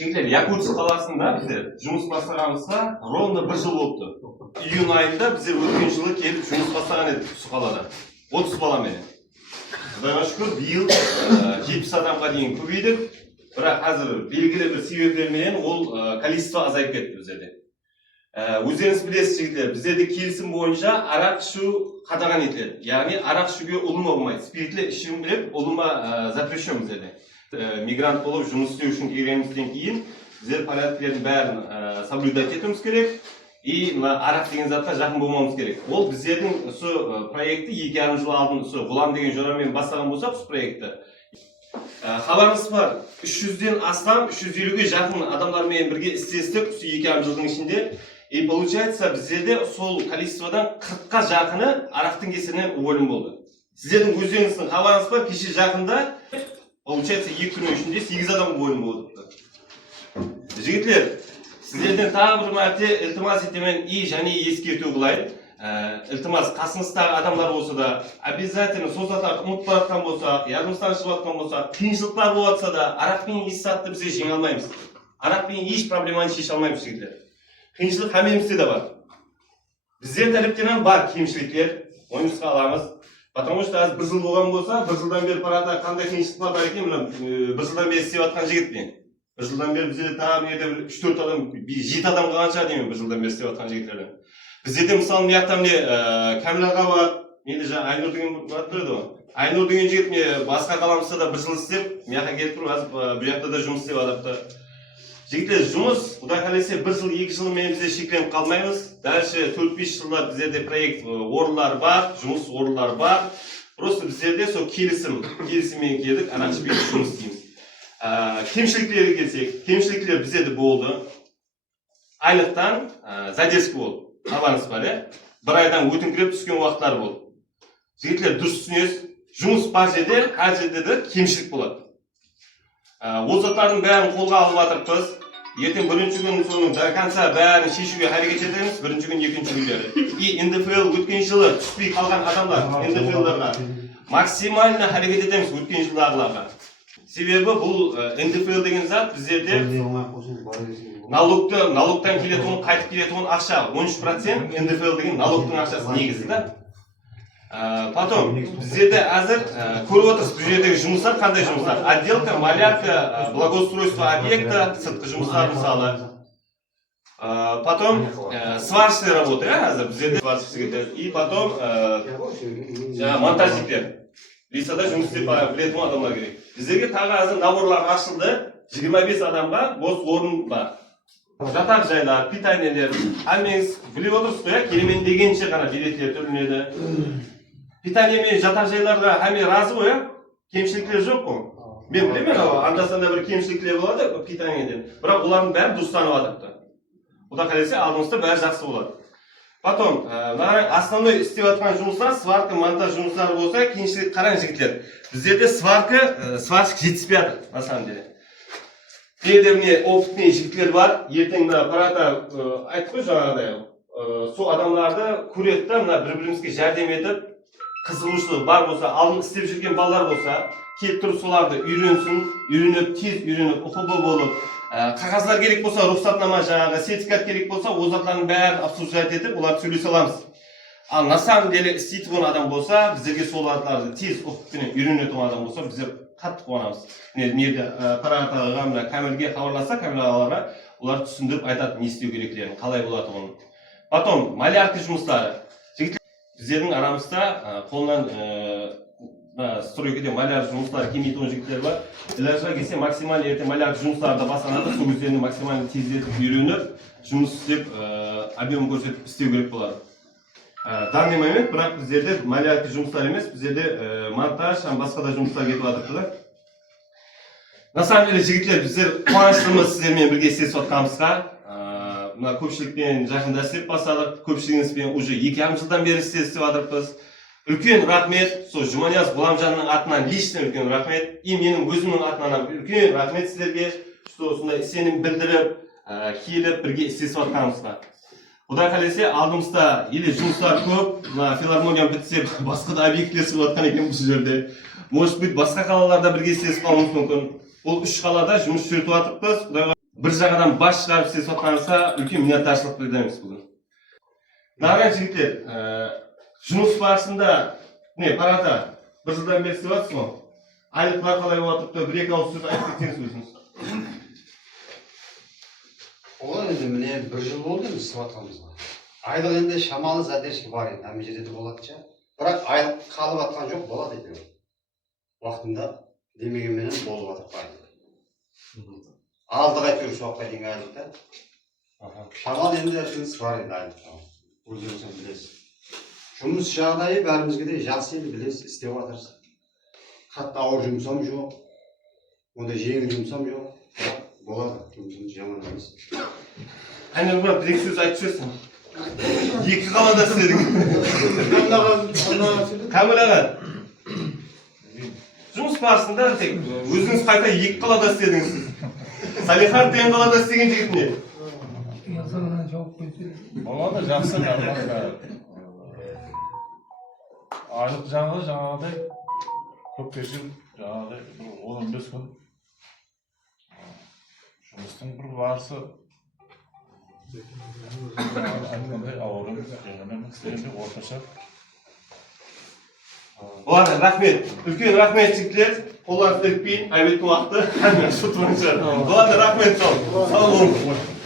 Жігіттер, Якутск қаласында біздер жұмыс бастағанымызға ровно 1 жыл болыпты. Июнь айында біздер өткен жылы келіп жұмыс бастаған едік осы қалада. 30 баламен. Құдайға шүкір, биыл 70 адамға дейін көбейдік. Бірақ қазір белгілі бір себептермен ол количество азайып кетті біздерде. Өздеріңіз білесіз жігіттер, біздерде келісім бойынша арақ ішу қадаған етіледі. Яғни арақ ішуге ұлыма болмайды. Спиртлі ішуін біліп, ұлыма запрещен біздерде. Мигрант болып жұмыс істеу үшін келгенімізден кейін біздер порядктердің бәрін соблюдать етуіміз керек. И арақ деген затқа жақын болмауымыз керек. Ол біздердің осы проекті 2,5 жыл алдын Ғұлам деген жорамен бастаған болсақ, осы проекті. Хабарымыз бар, 300-ден астам, 350-ге жақын адамдармен бірге істестік 2,5 жылдың ішінде. И получается, біздерде сол количестводан 40-қа жақыны арақтың кесірінен өлім болды. Сіздердің өздеріңіздің хабарыңыз бар, кеше жақында получается 2 күн ішінде 8 адам өлім болды. Жігітлер, сіздерден тағы бір мәрте ілтимас етемін және ескерту қылайын. Ілтимас, қасыңыздағы адамдар болса да, обязательно сол заттарды ұмытып баратқан болсақ, ярдымыстан шығып жатқан болсақ, қиыншылықтар болатса да, арақпен еш затты бізде жеңе алмаймыз. Арақпен еш проблеманы шеше алмаймыз жігітлер. Қиыншылық әмемізде де бар. Біздер тәріптенен бар кемшіліктер, ойымызға аламыз. Потому что аз 1 жыл болған болса, 1 жылдан бері парада қандай қиыншылықтар бар екен, 1 жылдан бері істеп жатқан жігітпен. 1 жылдан бері біздерде тағы 3-4 адам, 7 адам қалған шығар деймін 1 жылдан бері істеп жатқан жігіттерден. Біздерде мысалы мына жақта міне Кәміл аға бар, менде жаңа Айнұр деген бар еді ғой. Айнұр деген жігіт міне басқа қаламызда да 1 жыл істеп, мына жаққа келіп тұрып, бұл жақта да жұмыс істеп жатыр. Жігіттер, жұмыс, Құдай қаласа 1 жыл, 2 жылмен бізде шекленіп қалмаймыз. Дальше 4-5 жылда біздерде проект орындар бар, жұмыс орындар бар. Просто біздерде сол келісіммен келдік, арақ ішпей жұмыс істейміз. Кемшіліктерге келсек, кемшіліктер біздерде болды. Айлықтан задержка болды. Хабарыңыз бар, е? 1 айдан өтіңкіреп түскен уақыттар болды. Жігіттер, дұрыс түсінесіз, жұмыс бар жерде, қай жерде де кемшілік болады. Ол заттардың бәрін қолға алып жатырмыз. Ертең 1-ші күн соның до конца бәрін шешуге әрекет етеміз, 1-ші күн, 2-ші күндері. И НДФЛ өткен жылы түспей қалған адамдар, НДФЛ-дарға максимально әрекет етеміз өткен жылдағыларға. Себебі бұл НДФЛ деген зат біздерде налогтан келетін, қайтып келетін ақша 13% НДФЛ деген налогтың ақшасы негізі да. Потом біздерде әзір көріп отырсыз бұл жердегі жұмыстар қандай жұмыстар? Отделка, малярка, благоустройство объекта, сыртқы жұмыстар мысалы. Потом сварочные работы, әзір біздерде сварщиктер. И потом монтажниктер. Лисада жұмыс істеп білетін адамдар керек. Біздерге тағы әзір наборлар ашылды, 25 адамға бос орын бар. Жатақ жайлар, питаниелер, әмеңіз біліп отырсыз ғой, керемен дегенше ғана билеттер төленеді. Питание мен жатақ жайларға әме разы ғой, кемшіліктер жоқ қой. Мен білемін, анда-санда бір кемшіліктер болады питаниеден, бірақ олардың бәрі дұрыстанып жатыпты. Құдай қаласа алдымызда бәрі жақсы болады. Потом, основной істеп жатқан жұмыстар, сварка, монтаж жұмыстары болса, кеңшілік қараң жігіттер. Біздерде сварщик жетіспей жатыр, на самом деле. Кейде міне опытный жігіттер бар, ертең парада айтып қой жаңағыдай. Сол адамдарды көреді да, бір-бірімізге жәрдем етіп, қызығушылығы бар болса, алдын істеп жүрген балалар болса, келіп тұрып соларды үйреніп, тез үйреніп, ұқылы болып, қағаздар керек болса, рұқсатнама жаңағы сертификат керек болса, ол заттардың бәрін обслуживать етіп, оларды сөйлесе аламыз. Ал на самом деле істейтін адам болса, біздерге соларды тез оқытпен үйренетін адам болса, біздер қатты қуанамыз. Мерде паратаға Кәмілге хабарласа, Кәміл ағаларға, олар түсіндіріп айтады не істеу керектерін, қалай болады оны. Потом малярка жұмыстары. Біздердің арамызда қолынан стройкеде маляр жұмыстары келмейтін жігіттер бар. Илажға келсе максимально ертең маляр жұмыстарды басанады, сол өздеріне максимально тездетіп үйреніп, жұмыс істеп, объем көрсетіп істеу керек болады. Данный момент, бірақ біздерде малярка жұмыстар емес, біздерде монтаж, басқа да жұмыстар кетіп жатыр. На самом деле, жігіттер, біздер қуаныштымыз сіздермен бірге істесіп жатқанымызға. Көпшілікпен жақында істеп бастадық, көпшілігіңізбен уже 2,5 жылдан бері істесіп жатырмыз. Үлкен рахмет, сол Жұманияз Ғұламжанның атынан лично үлкен рахмет, и менің өзімнің атынан үлкен рахмет сіздерге, что осындай сенім білдіріп, келіп бірге істесіп жатқанымызға. Құдай қаласа алдымызда или жұмыстар көп, филармония бітсе басқа да объектілер шығып жатқан екен бұл жерде. Может быть, басқа қалаларда бірге істесіп қалуымыз мүмкін. Ол 3 қалада жұмыс жүргізіп жатырмыз. bir жағадан баш шығарып сіз сотқаныңызға үлкен minnatdorchilik bildiramiz бүгін. Navran жігіттер, жұмыс барысында, парада, бір жылдан бері істеп ғой. Айлықlar қалай отырып та бір-екі ауыз сөз айтып кетсеңіз өзіңіз. Олар енді міне бір жыл болды енді істеп жатқанымызға. Айлық енді шамалы задержка бар енді, әме жерде де болады ша. Бірақ айлық қалып жатқан жоқ, болады әйтеуір. Уақытында демегенменен болып жатыр бар. Алдық әйтеуір сол уақытқа дейінгі айлықта. Шамалы енді әркіміз бар енді айлықта. Өздеріңіз білесіз. Жұмыс жағдайы бәрімізге де жақсы енді білесіз, істеп жатырсыз. Қатты ауыр жұмысам жоқ. Онда жеңіл жұмысам жоқ. Болады, жұмысымыз жаман емес. Әне бір екі сөз айтып жүрсің. Екі қалада істедің. Камил аға. Жұмыс барысында тек өзіңіз қайта екі қалада істедіңіз. Салихар деген қалада істеген жігіт не? Болады, жақсы, нормально. Айлық жаңағыдай көп кешім, жаңағыдай 10-15 күн. Жұмыстың бір барысы. Айтқандай ауырым, жеңілемін, істеймін, орташа. Ладно, рахмет. Үлкен рахмет жігітлер. Қолдарыңызды өтпейін, әйбеттің уақыты. Ладно, рахмет. Сау болыңыз.